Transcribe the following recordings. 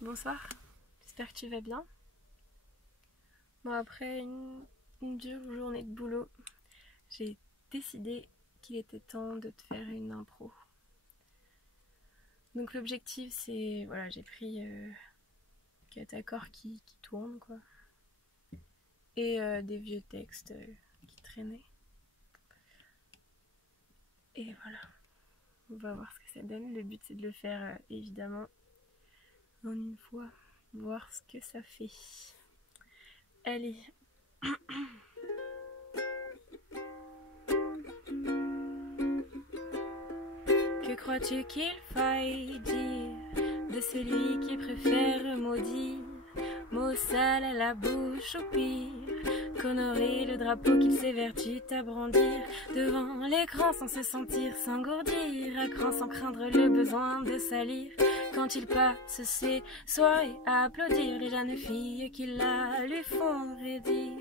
Bonsoir, j'espère que tu vas bien. Bon, après une dure journée de boulot, j'ai décidé qu'il était temps de te faire une impro. Donc l'objectif c'est, voilà, j'ai pris 4 accords qui tournent quoi. Et des vieux textes qui traînaient. Et voilà, on va voir ce que ça donne. Le but c'est de le faire évidemment en une fois, voir ce que ça fait. Allez. Que crois-tu qu'il faille dire de celui qui préfère maudire, mots sales à la bouche ou pire, qu'honorer le drapeau qu'il s'évertue à brandir devant l'écran sans se sentir s'engourdir, à cran sans craindre le besoin de salir. Quand il passe ses soirées à applaudir les jeunes filles qui la lui font raidir.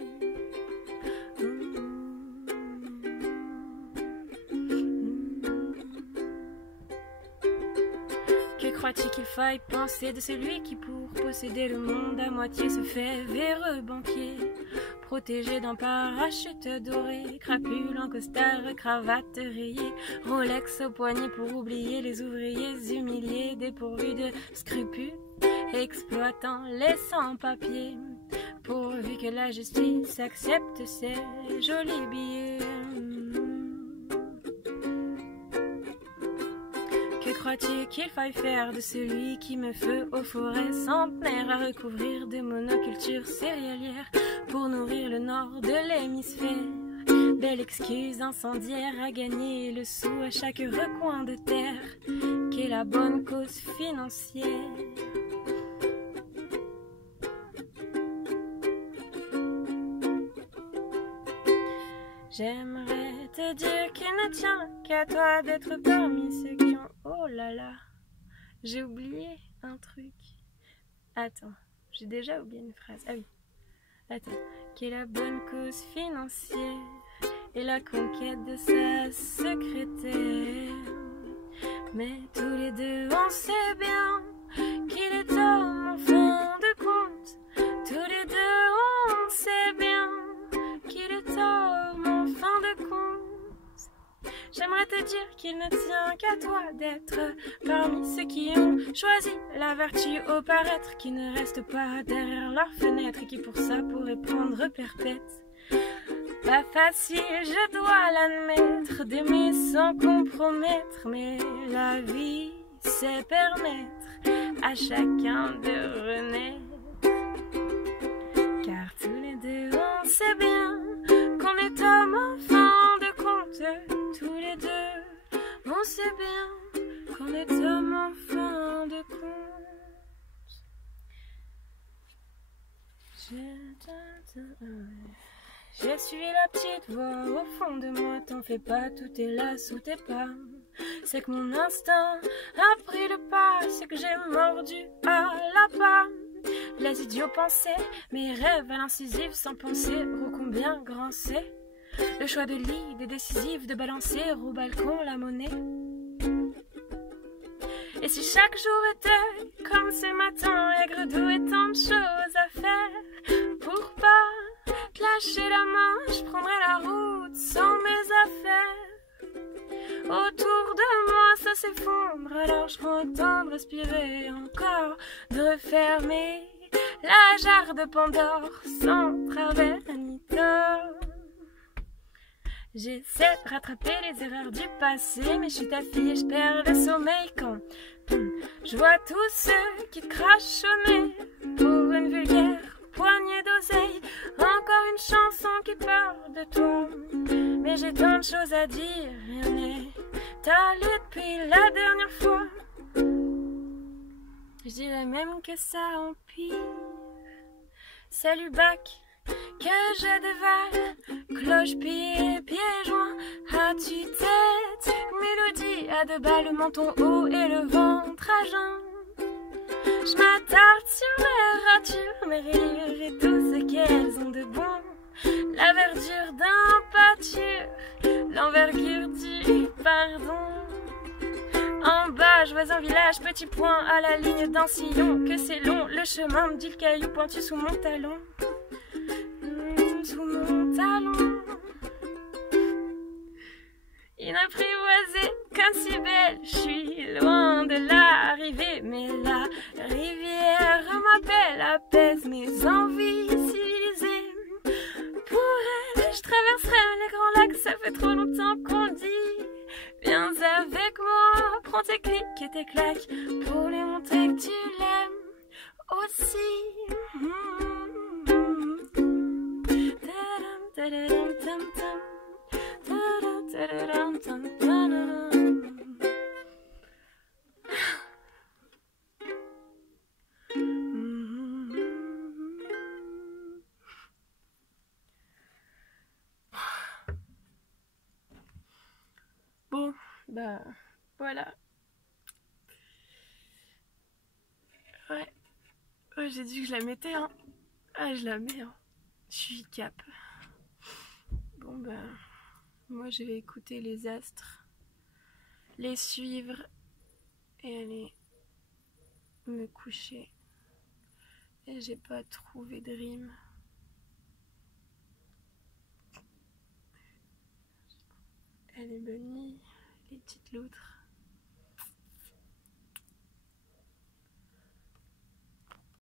Que crois-tu qu'il faille penser de celui qui pour posséder le monde à moitié se fait véreux banquier, protégé d'un parachute doré, crapule en costard, cravate rayée, Rolex au poignet pour oublier les ouvriers humiliés, dépourvus de scrupules, exploitant les sans-papiers, pourvu que la justice accepte ces jolis billets. Que crois-tu qu'il faille faire de celui qui met feu aux forêts centenaires à recouvrir de monoculture céréalière pour nourrir le nord de l'hémisphère? Belle excuse incendiaire à gagner le sou à chaque recoin de terre qu'est la bonne cause financière. J'aimerais te dire qu'il ne tient qu'à toi d'être parmi ceux qui ont... Oh là là, j'ai oublié un truc. Attends, j'ai déjà oublié une phrase. Ah oui, attends. Qu'est la bonne cause financière et la conquête de sa secrétaire. Mais tous les deux on sait bien qu'il est homme en fin de compte. Tous les deux on sait bien qu'il est homme en fin de compte. J'aimerais te dire qu'il ne tient qu'à toi d'être parmi ceux qui ont choisi la vertu au paraître, qui ne restent pas derrière leurs fenêtres et qui pour ça pourraient prendre perpète. Pas facile, je dois l'admettre, d'aimer sans compromettre, mais la vie c'est permettre à chacun de renaître. Car tous les deux on sait bien qu'on est homme en fin de compte. Tous les deux on sait bien qu'on est homme en fin de compte. Je suis la petite voix au fond de moi, t'en fais pas, tout est là sous tes pas. C'est que mon instinct a pris le pas, c'est que j'ai mordu à la pomme. Les idiots pensaient, mes rêves à l'incisive sans penser ô combien grand c'est. Le choix de lead est décisif, de balancer au balcon la monnaie. Et si chaque jour était comme ce matin, aigre doux et tant de choses à faire, pour pas te lâcher la main, je prendrai la route sans mes affaires. Autour de moi ça s'effondre, alors je prends le temps de respirer encore, de refermer la jarre de Pandore sans travers ni tort. J'essaie de rattraper les erreurs du passé, mais je suis ta fille et je perds le sommeil quand je vois tous ceux qui te crachent au nez pour une vulgaire poignée d'oseille. Encore une chanson qui parle de toi, mais j'ai tant de choses à dire, rien n'est allé depuis la dernière fois. Je dirais même que ça empire. Salut bac, que je dévale, cloche-pied, pieds joints, as-tu tête, mélodie à deux balles, le menton haut et le ventre à jeun. Je m'attarde sur mes ratures, mes rires et tout ce qu'elles ont de bon, la verdure d'un pâture, l'envergure du pardon. En bas, voisin village, petit point à la ligne d'un sillon. Que c'est long, le chemin, me dit le caillou pointu sous mon talon. Sous mon talon. Inapprivoisée, comme si belle, je suis loin de l'arrivée. Mais la rivière m'appelle, apaise mes envies civilisées. Pour elle, je traverserai les grands lacs, ça fait trop longtemps qu'on dit. Viens avec moi, prends tes clics et tes claques pour lui montrer que tu l'aimes aussi. Bon, bah voilà. Ouais, j'ai dit que je la mettais, hein. Ah, je la mets, hein. Je suis cap. Bon, bah, moi je vais écouter les astres, les suivre et aller me coucher. Et j'ai pas trouvé de rime. Allez, bonne nuit, les petites loutres.